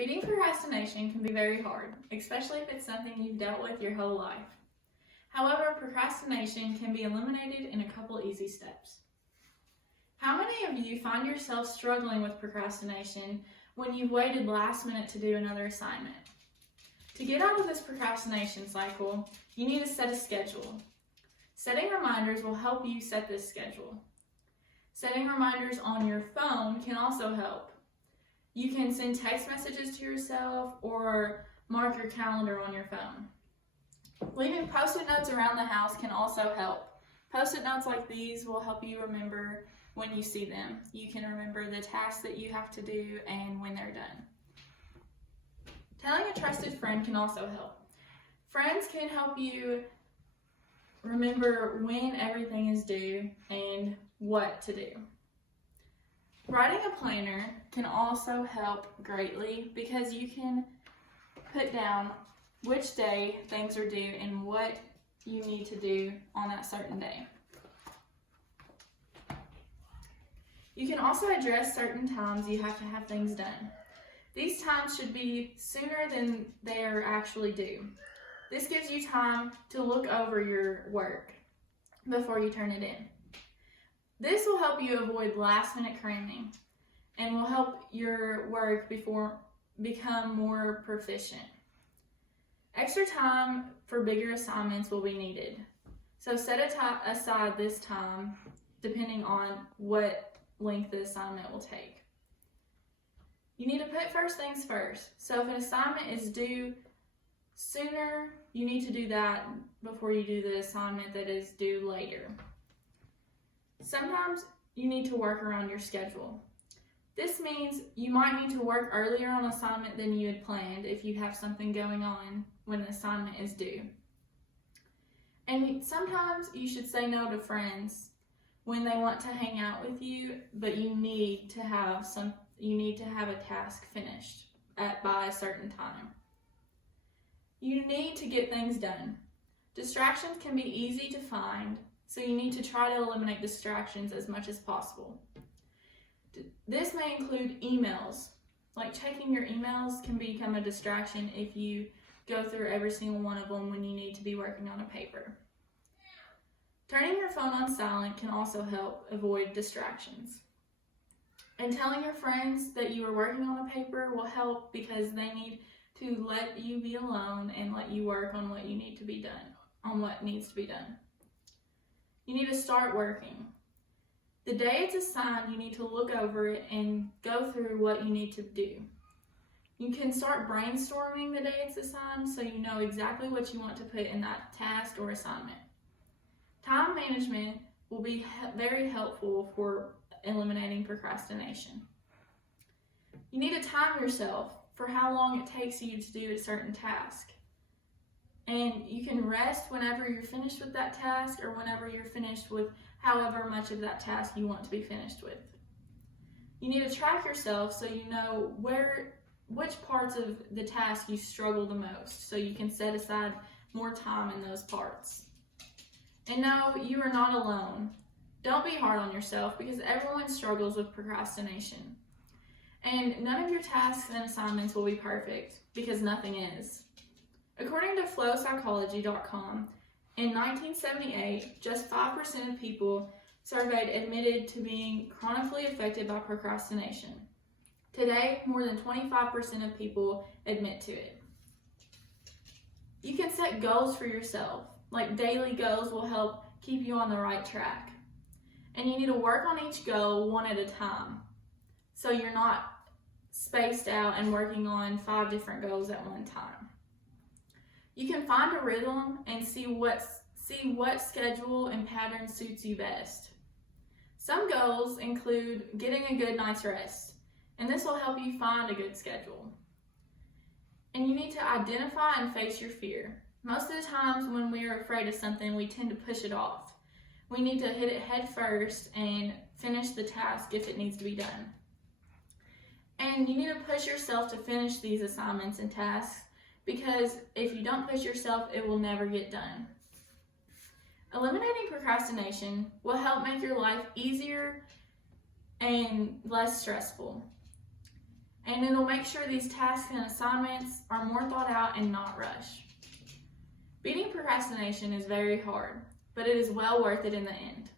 Beating procrastination can be very hard, especially if it's something you've dealt with your whole life. However, procrastination can be eliminated in a couple easy steps. How many of you find yourself struggling with procrastination when you've waited last minute to do another assignment? To get out of this procrastination cycle, you need to set a schedule. Setting reminders will help you set this schedule. Setting reminders on your phone can also help. You can send text messages to yourself or mark your calendar on your phone. Leaving post-it notes around the house can also help. Post-it notes like these will help you remember when you see them. You can remember the tasks that you have to do and when they're done. Telling a trusted friend can also help. Friends can help you remember when everything is due and what to do. Writing a planner can also help greatly because you can put down which day things are due and what you need to do on that certain day. You can also address certain times you have to have things done. These times should be sooner than they are actually due. This gives you time to look over your work before you turn it in. This will help you avoid last-minute cramming and will help your work become more proficient. Extra time for bigger assignments will be needed, so set aside this time depending on what length the assignment will take. You need to put first things first, so if an assignment is due sooner, you need to do that before you do the assignment that is due later. Sometimes you need to work around your schedule. This means you might need to work earlier on an assignment than you had planned if you have something going on when the assignment is due. And sometimes you should say no to friends when they want to hang out with you, but you need to have a task finished by a certain time. You need to get things done. Distractions can be easy to find, so you need to try to eliminate distractions as much as possible. This may include emails. Like checking your emails can become a distraction if you go through every single one of them when you need to be working on a paper. Turning your phone on silent can also help avoid distractions. And telling your friends that you are working on a paper will help because they need to let you be alone and let you work on what needs to be done. You need to start working. The day it's assigned, you need to look over it and go through what you need to do. You can start brainstorming the day it's assigned so you know exactly what you want to put in that task or assignment. Time management will be very helpful for eliminating procrastination. You need to time yourself for how long it takes you to do a certain task. And you can rest whenever you're finished with that task or whenever you're finished with however much of that task you want to be finished with. You need to track yourself so you know which parts of the task you struggle the most, so you can set aside more time in those parts. And no, you are not alone. Don't be hard on yourself because everyone struggles with procrastination. And none of your tasks and assignments will be perfect because nothing is. According to flowpsychology.com, in 1978, just 5% of people surveyed admitted to being chronically affected by procrastination. Today, more than 25% of people admit to it. You can set goals for yourself, like daily goals will help keep you on the right track. And you need to work on each goal one at a time, so you're not spaced out and working on 5 different goals at one time. You can find a rhythm and see what schedule and pattern suits you best. Some goals include getting a good night's rest, and this will help you find a good schedule. And you need to identify and face your fear. Most of the times when we are afraid of something, we tend to push it off. We need to hit it head first and finish the task if it needs to be done. And you need to push yourself to finish these assignments and tasks because if you don't push yourself, it will never get done. Eliminating procrastination will help make your life easier and less stressful. and it'll make sure these tasks and assignments are more thought out and not rushed. Beating procrastination is very hard, but it is well worth it in the end.